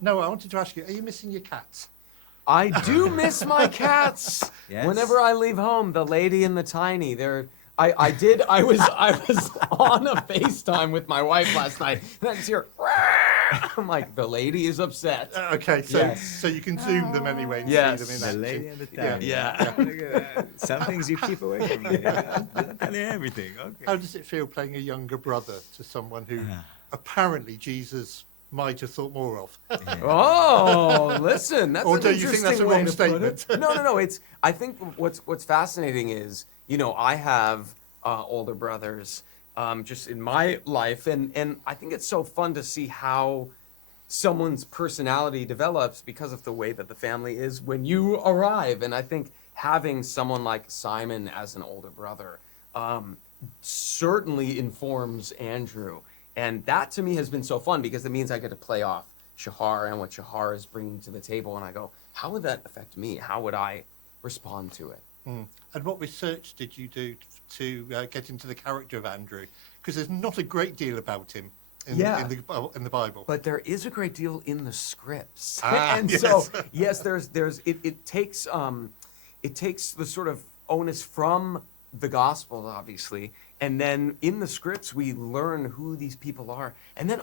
No, I wanted to ask you, are you missing your cats? I do miss my cats. Yes. Whenever I leave home, the lady and the tiny, I was on a FaceTime with my wife last night, and I just hear, I'm like, the lady is upset. Okay, so Yes. so you can zoom them anyway and Yes. see them in The action. lady and the Yeah. tiny. Yeah. Look at that. Some things you keep away from me. Don't tell you everything. Okay. How does it feel playing a younger brother to someone who apparently Jesus might have thought more of? Oh, listen, that's Or an do you think that's a interesting way wrong to put it. statement? No. I think what's fascinating is, I have older brothers just in my life, and I think it's so fun to see how someone's personality develops because of the way that the family is when you arrive. And I think having someone like Simon as an older brother certainly informs Andrew. And that to me has been so fun because it means I get to play off Shahar and what Shahar is bringing to the table. And I go, how would that affect me? How would I respond to it? And what research did you do to get into the character of Andrew? Because there's not a great deal about him in the Bible. But there is a great deal in the scripts. And yes. So, yes, it takes the sort of onus from the Gospels, obviously. And then in the scripts, we learn who these people are. And then,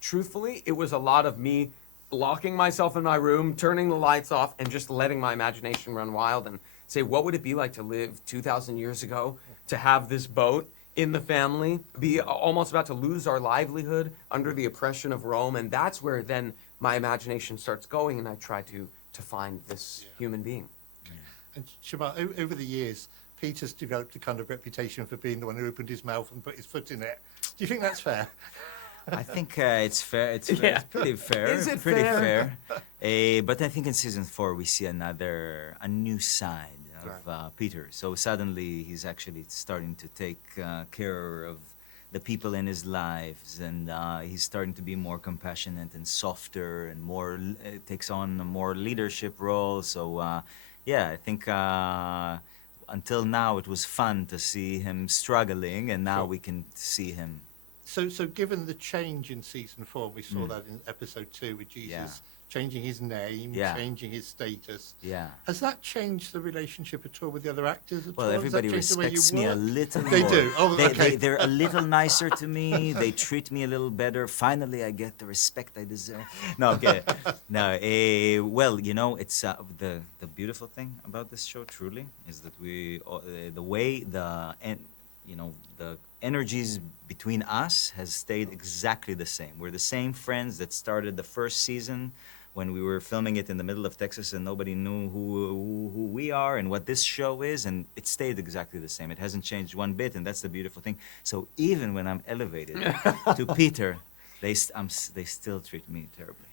truthfully, it was a lot of me locking myself in my room, turning the lights off, and just letting my imagination run wild and say, what would it be like to live 2,000 years ago, to have this boat in the family, be almost about to lose our livelihood under the oppression of Rome? And that's where then my imagination starts going, and I try to find this human being. And Shahar, over the years, Peter's developed a kind of reputation for being the one who opened his mouth and put his foot in it. Do you think that's fair? I think it's fair. It's pretty fair. Is it pretty fair? But I think in season 4 we see a new side of Peter. So suddenly he's actually starting to take care of the people in his lives, and he's starting to be more compassionate and softer, and more takes on a more leadership role. So I think until now it was fun to see him struggling, and now we can see him. So given the change in season 4, we saw that in episode 2 with Jesus changing his name, changing his status. Yeah. Has that changed the relationship at all with the other actors at all? Well, Has that everybody changed the way you respects me a work? little They more. do? Oh, okay. They're a little nicer to me. They treat me a little better. Finally, I get the respect I deserve. No, okay. No, well, it's the beautiful thing about this show, truly, is that the way the energies between us has stayed exactly the same. We're the same friends that started the first season when we were filming it in the middle of Texas and nobody knew who we are and what this show is, and it stayed exactly the same. It hasn't changed one bit, and that's the beautiful thing. So even when I'm elevated to Peter, they still treat me terribly.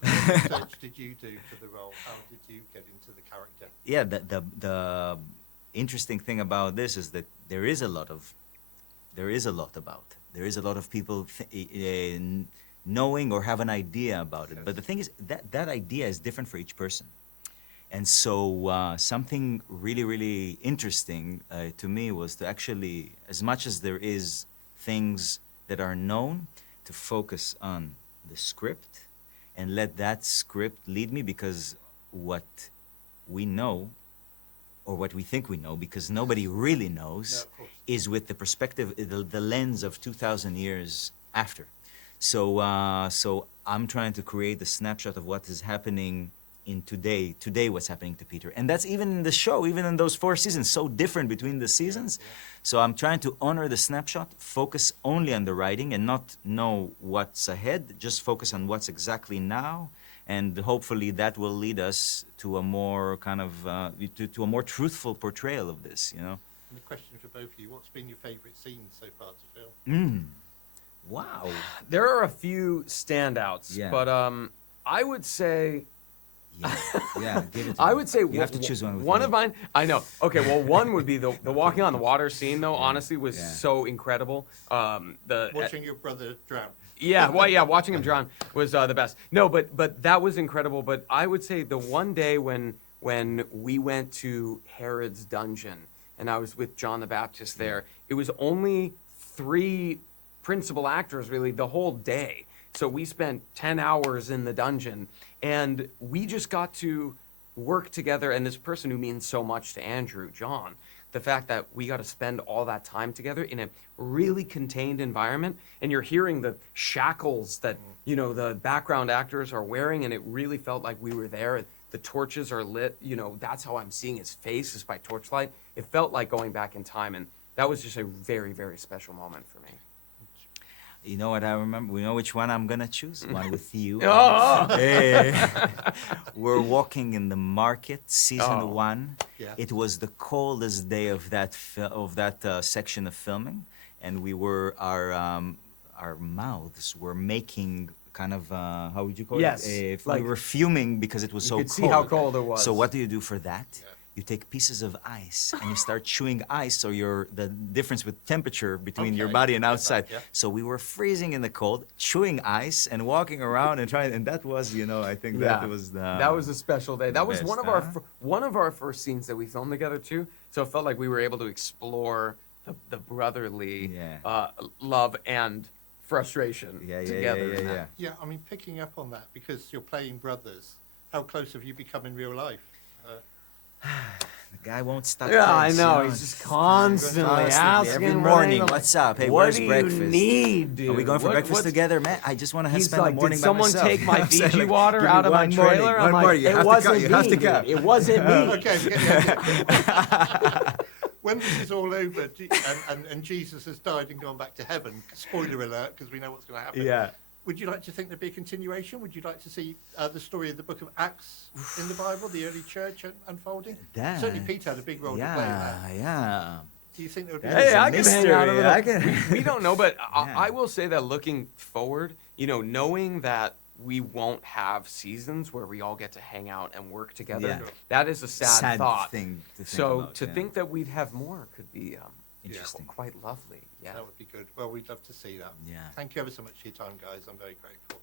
What research did you do for the role? How did you get into the character? Yeah, the interesting thing about this is that there is a lot of people knowing or have an idea about it. But the thing is that idea is different for each person. And so something really, really interesting to me was to actually, as much as there is things that are known, to focus on the script and let that script lead me, because what we know, or what we think we know, because nobody really knows, is with the perspective, the lens of 2,000 years after. So I'm trying to create a snapshot of what is happening in today what's happening to Peter. And that's even in the show, even in those 4 seasons, so different between the seasons. So I'm trying to honor the snapshot, focus only on the writing and not know what's ahead, just focus on what's exactly now. And hopefully that will lead us to a more kind of, to a more truthful portrayal of this, And the question for both of you, what's been your favorite scene so far to film? Wow. There are a few standouts, Yeah. but I would say... Yeah, give it to I me. would say you have to choose one. One of mine, I know. Okay, well, one would be the walking on the water scene, though. Honestly, was so incredible. Watching your brother drown. Yeah, watching him drown was the best. No, but that was incredible. But I would say the one day when we went to Herod's dungeon and I was with John the Baptist there, it was only 3 principal actors really the whole day. So we spent 10 hours in the dungeon, and we just got to work together. And this person who means so much to Andrew, John, the fact that we got to spend all that time together in a really contained environment, and you're hearing the shackles that, you know, the background actors are wearing, and it really felt like we were there. The torches are lit, you know, that's how I'm seeing his face, is by torchlight. It felt like going back in time, and that was just a very, very special moment for me. You know what I remember? We know which one I'm gonna choose. One with you. Oh! We're walking in the market, season Oh. 1. Yeah. It was the coldest day of that section of filming, and we were our mouths were making kind of how would you call Yes, it? like- We were fuming because it was so You cold. could see how cold it was. So what do you do for that? You take pieces of ice and you start chewing ice, or the difference with temperature between your Okay, body and get that, outside. yeah. So we were freezing in the cold, chewing ice and walking around and trying. And that was, you know, I think that was that was a special day. That was best, one of our first scenes that we filmed together too. So it felt like we were able to explore the brotherly love and frustration together. in that. Yeah, I mean, picking up on that, because you're playing brothers, how close have you become in real life? The guy won't stop. Yeah, I kids, know. you He's just constantly every asking. morning. Renee, What's up? Hey, what where's do breakfast? you need, dude? Are we going for breakfast what's- together, man? I just want to He's spend like, the morning did by someone myself. take my I'm saying, Fiji like, water give me out of my one morning, trailer? one I'm like, morning. You it have to wasn't come. You have me, to dude. come. It wasn't me. Okay, when this is all over and Jesus has died and gone back to heaven, spoiler alert, because we know what's going to happen. Yeah. Would you like to think there'd be a continuation? Would you like to see the story of the book of Acts in the Bible, the early church unfolding? That- Certainly Peter had a big role to play in that. Yeah. Do you think there would be... That is Hey, a I can hang out over mystery. there. We don't know, but Yeah. I will say that looking forward, you know, knowing that we won't have seasons where we all get to hang out and work together, Yeah. that is a sad thought. thing to think So about, to yeah. think that we'd have more could be Interesting. quite lovely. Yeah. That would be good. Well, we'd love to see that. Yeah. Thank you ever so much for your time, guys. I'm very grateful.